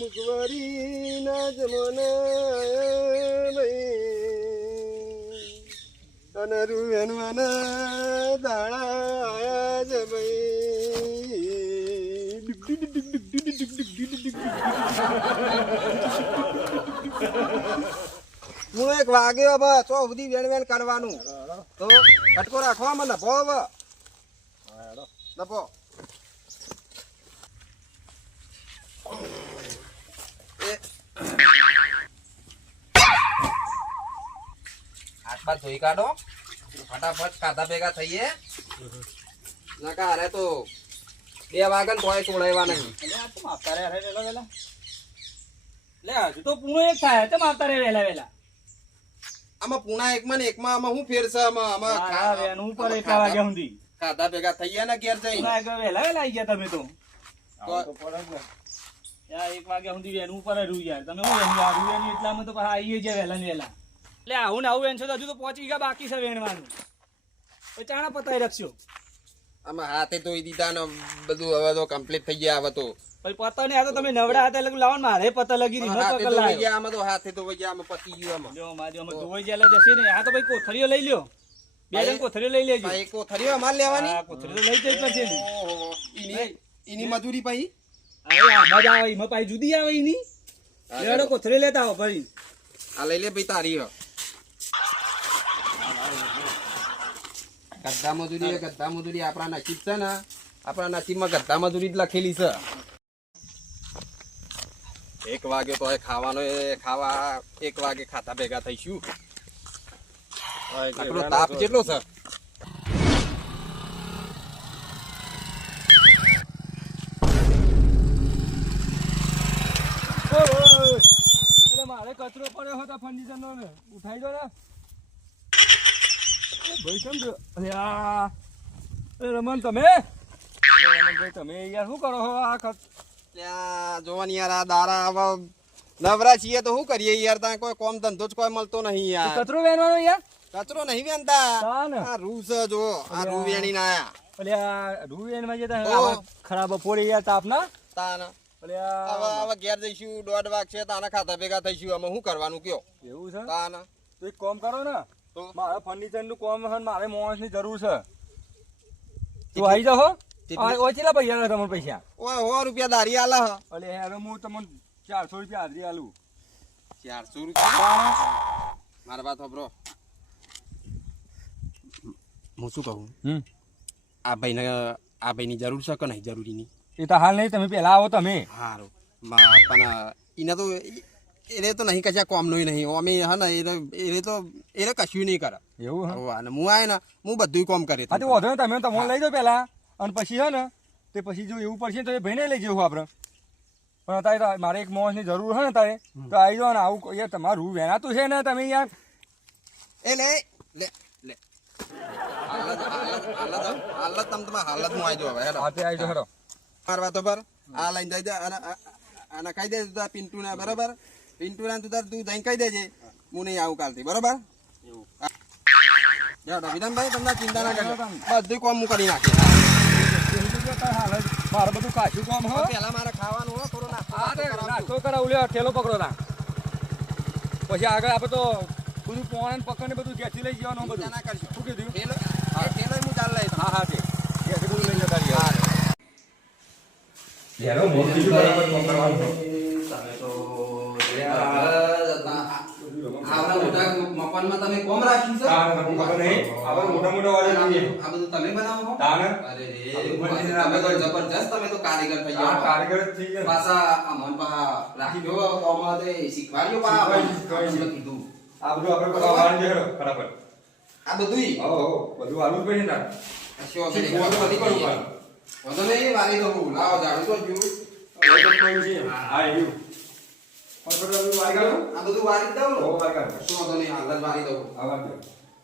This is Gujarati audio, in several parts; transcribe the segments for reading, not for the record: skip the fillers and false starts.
મુકવારી ના જમોના ભાઈ અને રૂવેનવાના દાણા આયા છે ભાઈ. હું એક વાગ્યો બસ તો સુધી વેણ વેણ કરવાનું તો ફટકો રાખવા મને નફો હવે નફો હાથ પાથ ધોઈ કાઢો ફટાફટ કાઢા ભેગા થઈએ નકા અરે તો 2 વાગે ને તોય તોડાવ્યા નહીં. લે હજુ તો પૂરો એક થાય તેમ આવતા રે વેલા વેલા. આમાં પૂણા એકમાં ને એકમાં આમાં હું ફેર છે આમાં વેનું પર એટલા વાગ્યા સુધી કાઢા ભેગા થઈએ ને ઘેર જઈ વેલા વેલા આવી ગયા તમે તો. યાર 1 વાગ્યા સુધી વેનું ઉપર રૂ યાર તમે હું વેનું એટલામાં તો પાછા આવીએ છે વેલા ને વેલા. એટલે આવું ને આવું વેન છો તો હજુ તો 5 વીઘા બાકી છે વેણવાનું. તો ચાણા પતાઈ રાખશો. આમાં હાથે ધોઈ દીધા ને બધું હવે તો કમ્પ્લીટ થઈ ગયા. હવે તો પછી પતા ને આ તો તમે નવડા હાથે લગુ લાવો ને મારે પતા લગી રહી હાથે ધોઈ ગયા. આમાં તો હાથે ધોઈ ગયા. આમાં પતી ગયું. આમાં જો માજો અમે ધોઈ જેલા જશે ને. આ તો ભાઈ કોથળીઓ લઈ લ્યો. 2 જણ કોથળીઓ લઈ લેજો. ભાઈ કોથળીઓ અમાર લેવાની. હા કોથળીઓ લઈ જઈ પડશે ને. એની મજૂરી પાઈ આ મજા આવે એમાં પાઈ જુદી આવે એની. લેડો કોથળી લેતા આવો ભાઈ. આ લઈ લે ભાઈ તારી ગદ્દા મજૂરી આપણા નસીબ છે ને. આપણા નસીબમાં ગદ્દા મજૂરી જ લખેલી છે. 1 વાગે તો ખાવાનો એ ખાવા 1 વાગે ખાતા ભેગા થઈશું. આટલો તાપ કેટલો છે. મારે કચરો પડ્યો હતો ફર્નિચર નો ને ઉઠાઈ દો ને ભાઈ સમજો. અરે રમન તમે રમનભાઈ તમે યાર શું કરો છો આ ત્યાં જોવાની યાર આ દારા હવે નવરા છીએ તો શું કરીએ યાર. ત્યાં કોઈ કોમ ધંધો જ કોઈ મળતો નહીં યાર. કચરો વેણવાનો યાર કચરો નહીં વેનતા. આ રૂ છે જો. આ રૂ વેણી ના આયા. એટલે આ રૂ વેણવા જતા ખરાબ બપોરે યાર તાપના તાન હવે ઘેર જઈશું 1:30 વાગશે. તાના ખાતા ભેગા થઈશું. અમે શું કરવાનું કયો. એવું છે તાન તો એક કામ કરો ને તો મારે ફર્નિચર નું કામ છે મારે માણસ ની જરૂર છે. તું આવી જાઓ ઓછેલા પૈસા તમને પૈસા 100 રૂપિયા દારી આલા હ. અલે યાર હું તમને 400 રૂપિયા હાજરી આલું. 400 રૂપિયા મારા વાત સાંભળો. હું શું કહું આ ભાઈની જરૂર છે કે નહીં જરૂરી નહીં એ તો હાલ નહીં. તમે પેલા આવો તમે સારું પણ એને તો એને તો નહીં કશા કોમનું નહીં. અમે હા ને એને કશું નહીં કરે. એવું હું આવે ને હું બધું કોમ કરે. હા તો વધુ તમે તમને લઈ જાઓ પેલા અને પછી હે ને તે પછી જો એવું પડશે તો એ ભાઈને લઈ જવું આપણે. પણ અત્યારે મારે એક માણસની જરૂર હોય ને તારે તો આવી જાઓ ને. આવું યાર તમારું રૂ વેનાતું છે ને તમે યાર એ લે લે લે હાલત તમે હાલત હું આવી જાવ હવે હેડો. હાથે આવી જાઓ હેડો. મારા વાતો પર આ લઈને જઈ જા અને કહી દેજે તું પિન્ટુ ને બરાબર. પિન્ટુ ને તું જઈને કહી દેજે હું નહીં આવું કાલથી બરાબર. વિધાનભાઈ તમને ચિંતા ના કરજો. બધું કામ હું કરી નાખીશ. મારે બધું કાચું કામ હોય. પેલા મારે ખાવાનું હોય થોડો નાસ્તો કરાવું. લે ઠેલો પકડો તા પછી આગળ આપણે તો બધું પોણ પકડ ને બધું ઘેરથી લઈ જવાનું. બધું ના કરજો. શું કીધું ઠેલો હું ચાલ લઈ. હા હા તે ઘેરથી બધું લઈ જતા રહીએ. મકાનમાં તમે કોમ રાખ્યું છે. મોટા મોટા આ બધું તમે બનાવો. અરે તમે તો જબરજસ્ત તમે તો કારીગર થઈ ગયા. કારીગર થઈ ગયા. પાછા મન પા રાખી દો કોમ તે શીખવાડ્યો પા કીધું. આ બધું આપણે બધા વાળી દેખો બરાબર. આ બધું બધું વાળવું પડે ને. અશ્યો છે બધી કરું વધો નહીં વાળી દઉં. લાવો જાડું તો જો હા આવ્યું. આ બધું વાળી દઉં. શું વધો નહીં હાલ જ વાળી દઉં.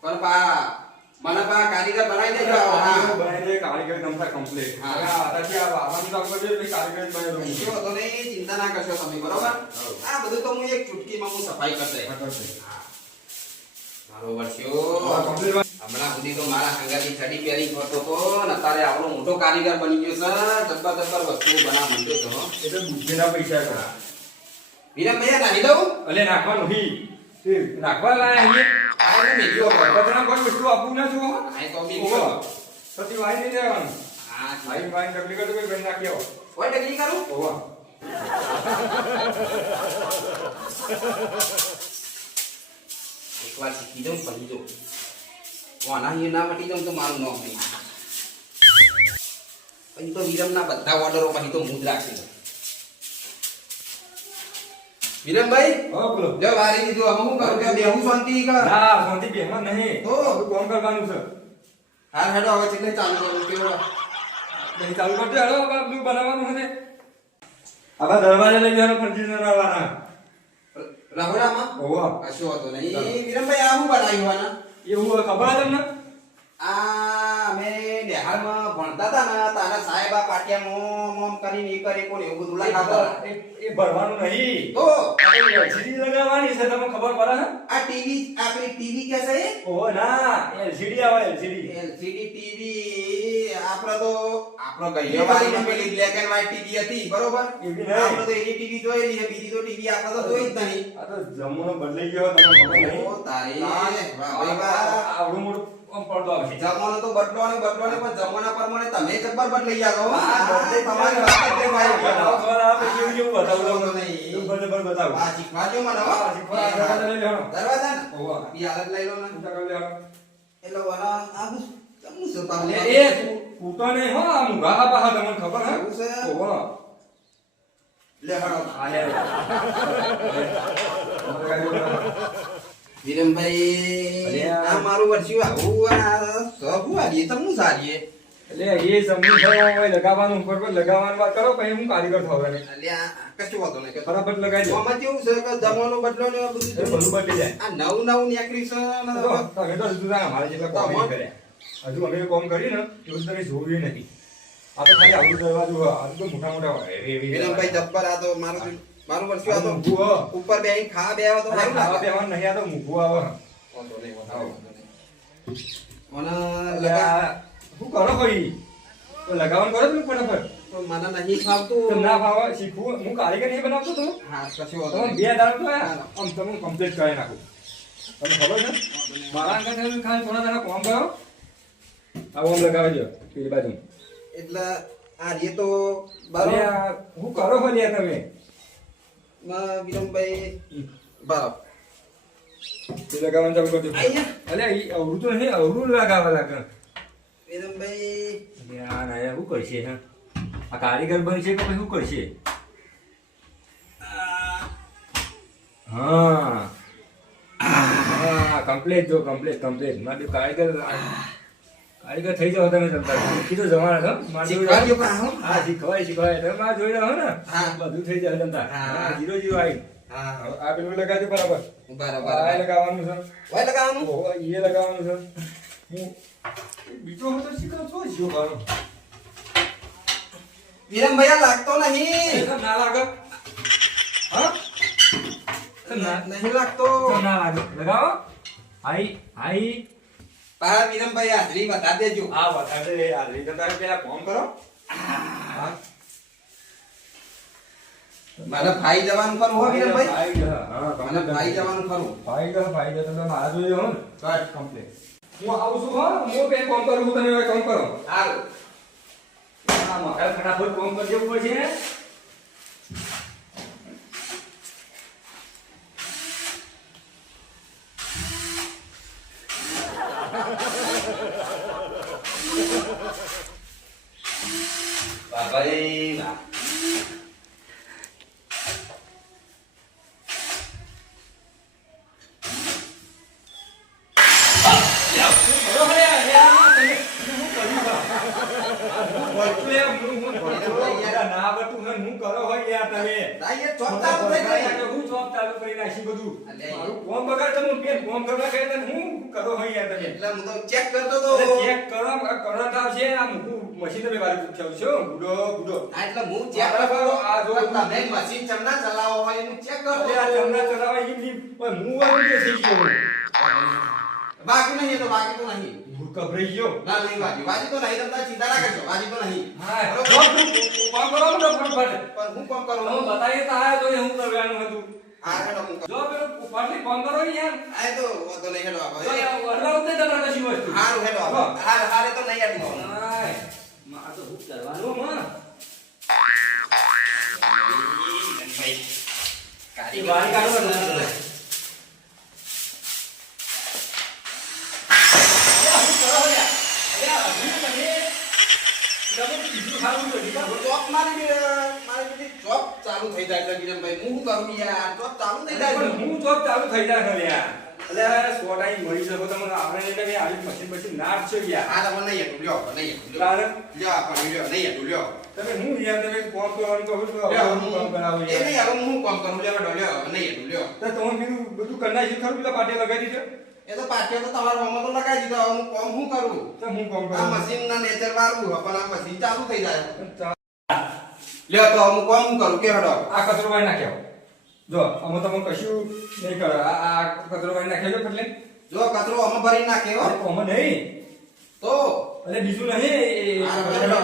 પણ પા મને પા કારીગર બનાવી દેજો. બનાવી દે કારીગર કમ્પ્લીટ કમ્પ્લીટ. હા આતાથી આ વાળવાનું કામ કરજો એટલે કારીગર બનાવી દઉં. શું વધો નહીં ચિંતા ના કરશો તમે બરોબર. આ બધું તો હું એક ચૂટકીમાં હું સફાઈ કરી દઈશ. બરોબર છે. હમણાં સુધી તો મારા હંગાથી છડી પહેરી કરતો હતો ને અત્યારે આપણો મોટો કારીગર બની ગયો છે. જબર વસ્તુઓ બનાવ માંડ્યો છો. એટલે બુદ્ધિના પૈસા છે. વિરમભાઈ નાખી દઉં અલે નાખવાનું હી તે નાખવા લાયા હી આ ને મેલ્યો પર બધાના કોઈ વસ્તુ આપવું ના જો આ તો મેલ્યો પછી વાઈ નહીં દેવાનું હા વાઈ વાઈ ડબલી કરતો કોઈ બંધ નાખી આવો ઓય ડગલી કરું ઓવા એકવાર શીખી જાઉં પછી જો વાના hier ના મટી જાઉં તો મારું નામ નહીં પછી તો વિરમના બધા ઓર્ડરો પછી તો હું જ રાખી દઉં વિરમભાઈ હા બોલો જો વારી દીધું હવે હું કરું કે બેહું શાંતિ કર ના શાંતિ બેહમાં નહીં તો કોમ કરવાનું છે હાર હેડો હવે ચેટલે ચાલુ કરું કેવો નહીં ચાલુ કરજો હેડો બધું બનાવવાનું છે આવા દરવાજા લઈ જવાનો ફર્નિચર લાવવાના રાહોરામાં ઓવા કશો હતો નહીં વિરમભાઈ આ હું બનાવ્યું આના એવું ખબર છે તમને આ અમે બિહારમાં ભણતા હતા ને તારા સાહેબા પાટિયા મોમ કરીને એ કરે કોણ એવું બધું લખાતા એ ભરવાનું નહીં તો એલસીડી લગાવવાની છે તમને ખબર પડે છે આ ટીવી આપણી ટીવી કે છે ઓ ના એલસીડી આવે એલસીડી એલસીડી ટીવી આપણે તો આપણો ગઈયો વાળી પેલી બ્લેક એન્ડ વ્હાઈટ ટીવી હતી બરોબર એવી નહીં. આપણે તો એની ટીવી જોયેલી છે બીજી તો ટીવી આપણે તો જોઈ જ નહીં આ તો જમવાનો બદલાઈ ગયો તમને ખબર નહીં ઓ તારી વાહ ભાઈ વાહ આવડું મોટું આમ પડતો આવે છે જમવાનો તો બદલો ને પણ જમવાના પ્રમાણે તમે જબ્બર બદલાઈ ગયા છો તમારી વાત જ નહીં ભાઈ ખબર આવે કેવું કેવું બતાવું તો નહીં. એવું બધું બતાવું આ શીખવાજો મને હો. દરવાજા લઈ લેવાનો દરવાજા ને ઓવા ઈ હાલત લઈ લો ને ઊંચા કરી લેવાનો એટલે વાલા આ શું છે પાછું? એ તું તો નહીં હો આ મુગા પાહા તમને ખબર હે એવું છે? ઓવા લે હળો. આ લે વિરમભાઈ અલ્યા. આ મારું વર્ષિયું આવું આ સબુ આલીએ તમનું સારીએ એટલે એ સમજી હોય લગાવવાનું ઉપર પર લગાવવાનું વાત કરો પછી હું કારીગર થવાનો અલ્યા કશું વાંધો નહીં કશું. ફટાફટ લગાવી દો આમાં કેવું છે કે જમવાનો બદલો ને આ એ બધું બધું બદલી જાય આ નવું નીકળી છે ને તમે તો હજુ ના અમારે જેટલા કોમ નહીં કર્યા હજુ અમે કોમ કરી ને એવું તમે જોયું નથી આ તો ખાલી આવડું દરવાજું હોય આ તો મોટા મોટા હોય એવી વિરમભાઈ જબ્બર આ તો મારું વર્ષિયું આ તો મૂકવું હો ઉપર બેહીને ખાવા બેહવા તો સારું ખાવા લાગે. પીવાનું નહીં આ તો મૂકવું આવે વાંધો નહીં, વાંધો નહીં. મને એટલે લગા આ શું કરો ભાઈ તો લગાવવાનું કરો તમે ફટાફટ તો મને નહીં ફાવતું. તો ના ફાવે શીખવું હું કારીગર નહીં બનાવતો તો હા કશું વાંધો તમે નહીં. બે દાડા તો આમ તમે કમ્પ્લીટ કરી નાખું તમને ખબર છે મારા અંગત ખાલી થોડા દાડા કોમ કરો આવું આમ લગાવી દો પેલી બાજુ એટલે આ જે તો અરે બરાબર આ શું કરો છો લ્યા તમે વિરમભાઈ બરાબર તે લગાવવાનું ચાલુ કરજો અહીંયા અલ્યા ઈ અવરું તો નહીં અવરું લગાવવા લાગે વિરમભાઈ આ ના શું કરશે હે આ કારીગર બનશે કે પછી શું કરશે હા હા કમ્પ્લીટ જો કમ્પ્લીટ મારે કારીગર થઈ જાવ તમે જમતા કીધો જમાના છો મારે જોઈ શીખવાડજો રહ્યો. કા હો? હા શીખવાય તમે મારે જોઈ રહ્યો ને હા. બધું થઈ જાય જમતા હા. હા, જીરો જીરો આવી હા આ પેલું લગાવજો બરાબર બરાબર આ લગાવવાનું છે ઓય લગાવવાનું ઓહો, એ લગાવવાનું છે હું બીજો હતો શીખો છો શું કરો વિરમભાઈ આ લાગતો નહીં ના લાગે હા નહીં લાગતો ના લાગે લગાવો આઈ આઈ પા વિરમભાઈ હાજરી બતા દેજો આ બતાડે આ રીતે તારે પેલા ફોન કરો હા મને ભાઈ જવાનું ખરું હો વિરમભાઈ ભાઈ હા મને ભાઈ જવાનું ખરું ભાઈ તમે મારા જોઈ હો ને બસ કમ્પ્લીટ હું આવું છું હા હું બે કામ કરું તમે હવે કામ કરો સારું આ મકાન ફટાફટ કામ કરી દેવું પડશે બાબાઈ બા તાઈએ ચોક ચાલુ થઈ ગઈ એટલે હું તો ચેક કરતો તો હા, એટલે હું ચેક કરતો તો તમે મશીન ચમના ચલાવો હોય એનું ચેક કરતો તો. બાકી નહીં એ તો બાકી તો નહીં ગભરાઈ ગયો. ના નહીં વાજી તો નહીં તમે ચિંતા ના કરજો વાજી તો નહીં હા, બરોબર? જો તું કામ કરો ને ફટાફટ. પણ હું કામ કરું હું બતાવીએ તો આયા તો હું કરવાનું હતું. આ હેડો હું કરું જો પેલું ફટાફટ કામ કરો ને યાર. આ તો વાંધો નહીં હેડો જો આપણે યાર વરરાવ તે તમારે કશી વસ્તુ. હારું હેડો આપણે હારે તો નહીં હેડો હાય, મારે તો શું કરવાનું માં? કાઢી વાળી કાઢો ને. જોબ મારી બધી જોબ ચાલુ થઈ જાય છે કિરણભાઈ હું શું કરું યાર જોબ ચાલુ થઈ જાય છે હું જોબ ચાલુ થઈ જાય ખરે યાર. એટલે સોટાઈ મળી શકો તમને આપણે એટલે કે આવી પછી ના છો યાર. આ તમે નહીં હેડું લ્યો નહીં હેડું કારણ લ્યો આપણે લ્યો નહીં હેડું લ્યો તમે હું યાર તમે કોમ કરવાનું કહો છો હવે હું કામ કરાવું એ યાર. નહીં હવે હું કામ કરું લ્યો હેડો લ્યો નહીં હેડું લ્યો તો તમે કીધું બધું કરી નાખ્યું ખરું પેલા પાટે લગાડી દીધો. એ તો પાટિયો તો તમારા હોમો તો લગાવી દીધો હવે હું કામ શું કરું તો હું કામ આ કરું. મશીન ના નેચર વાળું પણ આ મશીન ચાલુ થઈ જાય ચા- લ્યો તો હું કામ શું કરું કે હેડો આ કચરો વાળી નાખ્યો. જો અમે તમે કશું નહીં કરો. આ કચરો વાળી નાખ્યો એટલે જો કચરો અમે ભરી નાખ્યો અમે નહીં. તો એટલે બીજું નહીં. આ હેડો.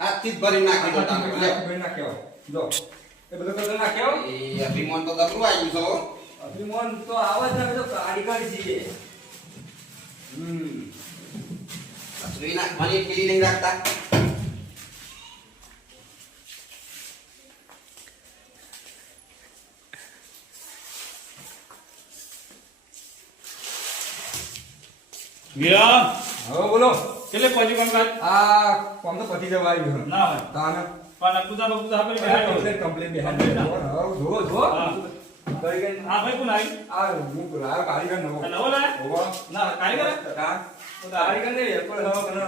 આજથી જ ભરી નાખી દો તમે લ્યો નાખ્યો. જો એ બધો કચરો નાખ્યો. એ અભિમાન તો દબરું આવ્યું છે હો. અભિમાન તો આવા જ ને તો કારીગર છીએ. કચરી નાખવાની પીલી નહીં રાખતા વિરામ હવે બોલો. કેટલે પહોંચ્યું કામકાજ આ કોમ તો પતી જવા આવ્યું. ના હોય તાને પણ પૂજા આપી બેહાડો કમ્પ્લેન બેહાડી. હવે જો જો હા. કરી ગઈ. હા ભાઈ કોણ આવી આ હું લાયો કારીગર નવો. આ નવો લાયા? હોવા. ના કારીગર હા. કારીગર નહીં પણ હવે કને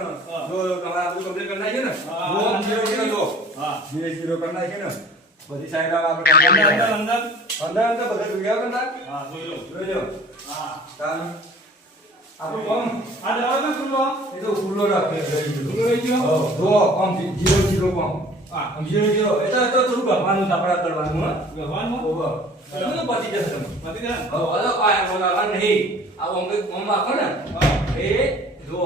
જો તમારે આ બધું કમ્પ્લેન કરી નાખ્યું ને. હા. જો જીરો જીરો જો હા ધીરે જીરો કરી નાખ્યું ને. બધી સાઈડ આપણે અંદર complaint અંદર કરી. અંદર અંદર અંદર બધા જોયા કરતા. હા જોઈ લો જોજો. હા તાને આપણું કોમ આ દરવાજો ખુલ્લો એ તો ખુલ્લો રાખે. ખુલ્લો રહી ગયો? હો, જો આમ જીરો જીરો કોમ. હા આમ જીરો જીરો એ તો થોડું ગવાનું આપડા કરવાનું હા. વ્યવહારમાં ઓવર. એટલે તો પતી જશે તમે. પતી જાય ને? હવે આ બોલાવા નહીં. આ ઓમ કે ઓમ રાખો ને. હા એ જો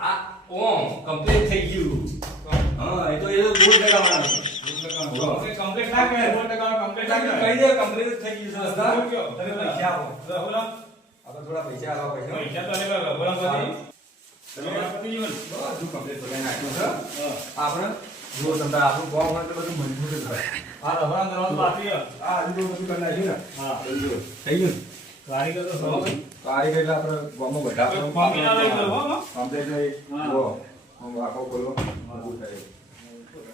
આ ઓમ કમ્પ્લીટ થઈ ગયું. હા એ તો બોલ લગાવવાનો છે. ઓકે કમ્પ્લીટ ના કરે 100% કમ્પ્લીટ ના કરે કહી દે કમ્પ્લીટ થઈ ગયું છે. બોલ ગયો. તમે પૈસા આપો. રાહુલ આપણે થોડા પૈસા આપો પૈસા. પૈસા તો લેવા ગભરા પછી તમે પતી ગયું ને? બધું કમ્પ્લીટ કરી નાખ્યું છે. હા આપણે જો તમને આપણું ગામ હોય તો બધું મજબૂત જ હોય. આ રબરા દરવાજો બાકી છે. આ આજુ બધું કરી નાખ્યું ને. હા થઈ ગયું ને. કારીગર તો સૌ કારીગર એટલે આપણે ગામમાં બધા કોમી ના લઈ ગયો હો કમ્પ્લીટ થઈ. હા. જો આમ આખો બોલો બધું થાય.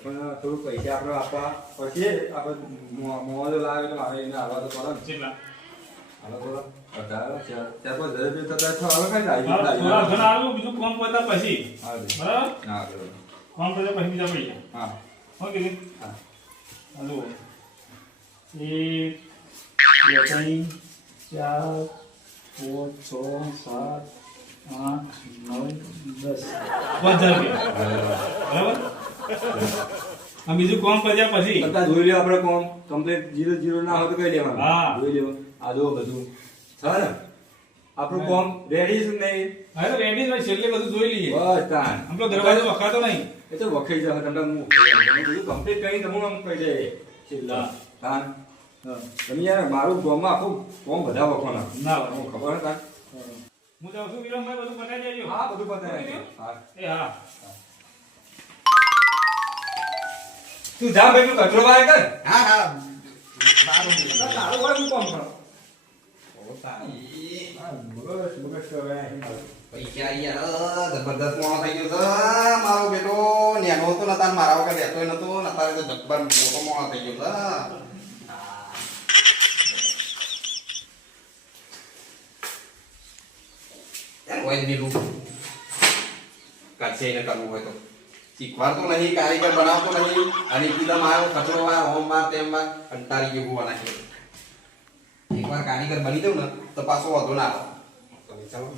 પણ થોડું પૈસા આપણે આપવા પછી આપણે મોબાઈલ લાવે તો આવે એને આવવા તો પડે ને. કેટલા હાલો થોડો વધારે ત્યાં પછી ઝડપી થતા તો હવે કઈ આવી થોડા ઘણા આવું બીજું કોમ પતા પછી હા બરાબર હા બરોબર. કોમ પતા પછી બીજા પૈસા હા ઓકે હા હાલો 1 2 3 4 5 6 7 8 9 10 5000 રૂપિયા બરાબર આ બીજું કોમ કર્યા પછી બધા જોઈ લ્યો આપણે કોમ કમ્પ્લીટ 0 ના હોય તો કઈ લેવાનું. હા. જોઈ લ્યો આ જો બધું છે ને આપણું કોમ રેડી છે ને નહીં. હવે તો રેડી હોય છેલ્લે બધું જોઈ લઈએ બસ તાન આપણો દરવાજો વખાતો નહીં એ તો વખાઈ જશે તમને હું બધું કમ્પ્લીટ કરી તમને આમ કહી દે છેલ્લા તાન તમે યાર મારું ગામમાં આખું કોમ બધા વખોના ના હું ખબર ને તાન હું જાઉં છું વિરમભાઈ બધું પતાવી દેજો હા બધું પતાવી હા એ હા તું જા ભાઈ તું કચરો વાય કર. હા હા સારું તારું હોય હું કોમ કરું. પોતાની હા બસ બસ હવે પૈસા યાર જબરદસ્ત મોણો થઈ ગયો છે મારો બેટો નેનો હતો ને તાર મારા વગર રહેતોય નતો ને તારે તો જબ્બર મોટો મોણો થઈ ગયો છે એમ હોય જ બીજું કરશે એને કરવું હોય તો શીખવાડતો નહીં કારીગર બનાવતો નહીં અને એકદમ આવ્યો કચરો વાર હોમ વાર તેમ વાર કંટાળી ગયો હોવા નાખે એકવાર કારીગર બની દઉં ને તો પાછો વધુ ના આવે તમે ચાલો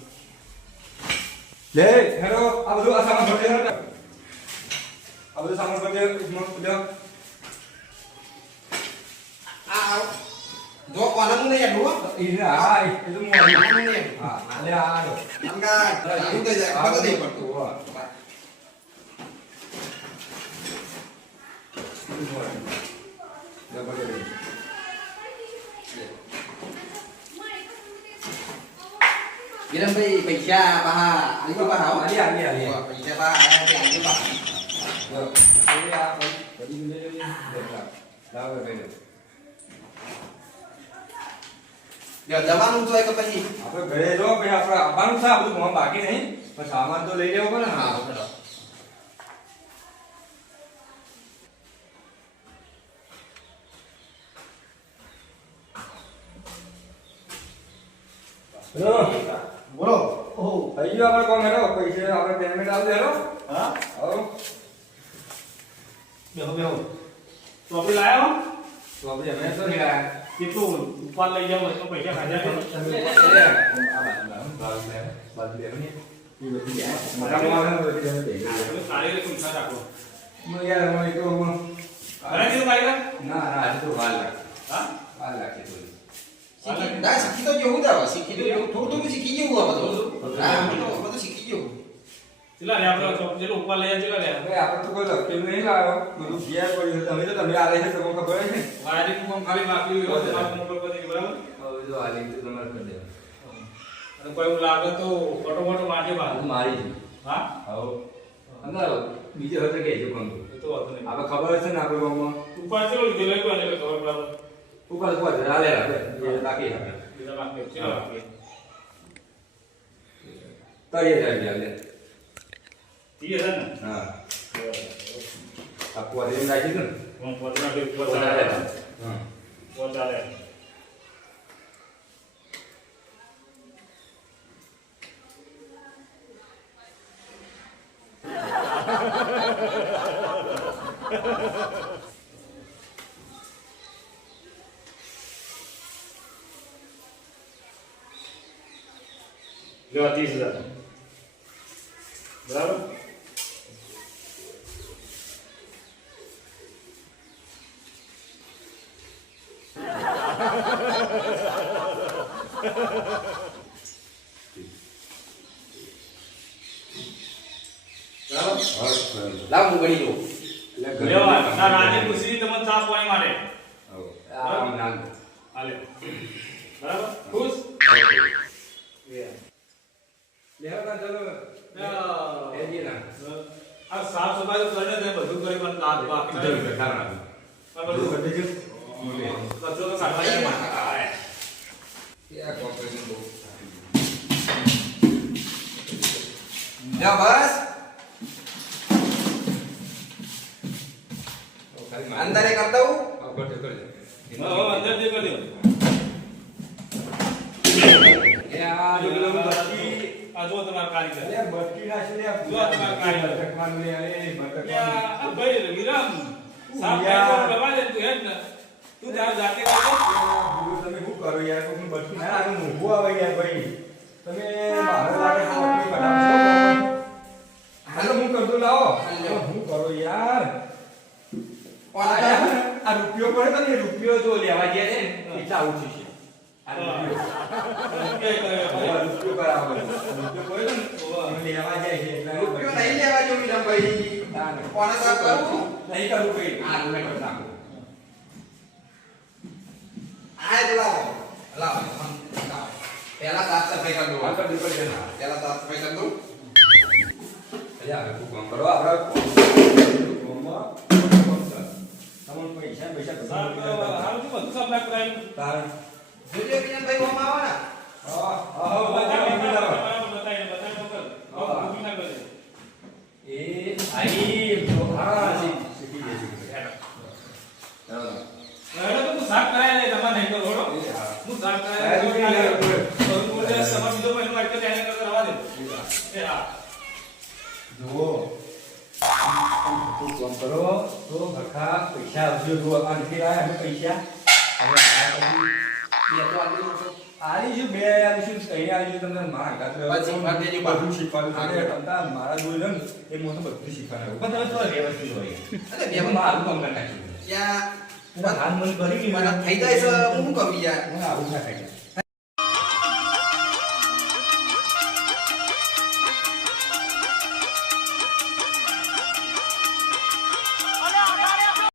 લે હેલો આ બધું આ સામાન ભરી દે. આ બધું સામાન ભરી દે. આ આવો જો કોના મુને યાડું હો હા એ તો હું આવી. કોના મુને હા આલે આ લો. અંગા આવું તો જાય ખબર નહીં પડતું હોવે. જબરદસ્ત. વિરમભાઈ પૈસા બહાર આલી તો બહાર આવો આલી. પૈસા બહાર આયા તે આલી બહાર જો, એ આ બધી ગુંજે લાવ ભાઈ. જો જવાનું તો એક પછી આપણે ઘરે જો ભાઈ આપણે આવવાનું છે, આપણું ઘરમાં બાકી નહીં, પણ સામાન તો લઈ લેવો પડે ને. હા ચલો બોલો થઈ ગયું આપણે કોમ હેરો પૈસા આપણે પેમેન્ટ આવી હેરો. હા આવો બેહો તો આપણે લાયા તો આપણે અમે તો નહીં લાયા. કેટલું ઉપાડ લઈ જાવ તો પૈસા ખાજા કરો તમે આ બાજુ લેવો ને. એ બધી મકાનમાં આવે ને બધી તમે દઈ દેજો. તમે સારી રીતે ઊંચા રાખો યાર અમે તો ઘણા દિવસ લાગ્યા ના આજે તો વાર લાગે. હા વાર લાગે થોડી. શીખી તો જેવું જ આવે શીખી તો જેવું થોડું થોડું શીખી જેવું આવે બધું હા બધું શીખી જેવું ચલા રે આપણે જેટલું ઉપાડ લઈ ચલા રે હવે આપણે તો કોઈ લખેલું નહીં લાવ્યો, બધું ઘેર પડ્યું. તમે તો તમે આ રહે તમને ખબર છે ને. વાયરિંગ કોમ ખાલી બાકી હોય તો તમારે મોબાઈલ પર નહીં બરાબર હવે જો આ લીંક તો તમારે કરી દેવાનું. અને કોઈ એવું લાગે તો ફટોફટ વાંચે આ બાદ તો મારી છે. હા હવે અંદર બીજે હવે તો કહેજો પણ એ તો વાંધો નહીં આપણે ખબર છે ને આપણે ગામમાં ઉપાડ ચલો લીધો લઈ કોને ખબર પડે ઉપર ઉપર હાલે આપણે એ બાકી આપણે બીજા બાકી ચલો બાકી તળિયે જાય હાલે. 30,000 ને હા આ પોતે રાખી દો ને. હું પોતના કે પોતે પોતા હાલે. હા પોતા રે લો 30,000 બરાબર લાવ હું ગણી લઉં લેવા ના રાજી ખુશી તમને ચા પાણી માટે આ નામ હાલે બરાબર ખુશ લેવા કા ચલો એ જી ના આ સાફ સફાઈ તો કરીને તે બધું કરી પણ દાંત બાકી ચલો નહીં. બેઠા ના બરાબર. બધું કરી દેજો. કચરો તો કાઢવા યા કોપરેશન બહુ જા બસ ખાલી અંદરે કર દઉં કરજો કરજો. અંદર જે કરી દો એ આ જો જો બત્તી આ જો તમારા કારીગર લે બટકી ના છે લે જો તમારા કારીગર. બટકવાનું લે અરે બટકવાનું આ ભાઈ વિરામ સાફ યાર. કારીગર કરવા દે તું હેડ ને તું ત્યાં જાતે કરજો ગુરુ તમે શું કરો યાર કોઈ બટકી ના આનું મોઢું આવે યાર ભાઈ તમે મારે લાગે તો બટકી કઢાવશો હાલો હું કરતો લાવો હાલો. હું કરો યાર કોના આ આ રૂપિયો પડે તો ને રૂપિયો જો લેવા ગયા છે ને એટલા ઓછી છે આ રૂપિયો એ કરે આ રૂપિયો કરાવો રૂપિયો પડે ને એમ લેવા જાય છે એટલે રૂપિયો નહીં લેવા જો વિરમભાઈ ના, ના. કોના સાફ કરું નહીં કરવું કઈ હા, આ મેં કરી નાખું આ જ લાવો લાવો પહેલા સાફ સફાઈ કર દો આ કરી દો કરી દો ના પહેલા સાફ સફાઈ કર દઉં અલ્યા હવે તું કામ કરો આપણે કોમમાં તમને પૈસા પૈસા સાફ હાલ તું બધું સાફ નાખ કરાયું તાર જોજો વિરમભાઈ ઓમ આવો ને એ આઈ તો હા શીખી ગઈ શીખી ગઈ જુઓ તું કામ કરો તો ભરખા પૈસા આવજો જુઓ આ નથી લાયા અમે પૈસા હવે આ પછી આવીશું બે આવીશું કઈ આવીશું તમને મારા ગાત્ર પછી શીખવા દેજો બધું શીખવાડું અને તમતા મારા જોઈ લો ને એ મને બધું શીખવાડું પણ તમે તો વ્યવસ્થિત હોય અરે એમાં મારું કામ કરી નાખ્યું ત્યાં હાલ મને કરી મને થઈ જાય છે હું શું કરું યાર મને આવું ના થાય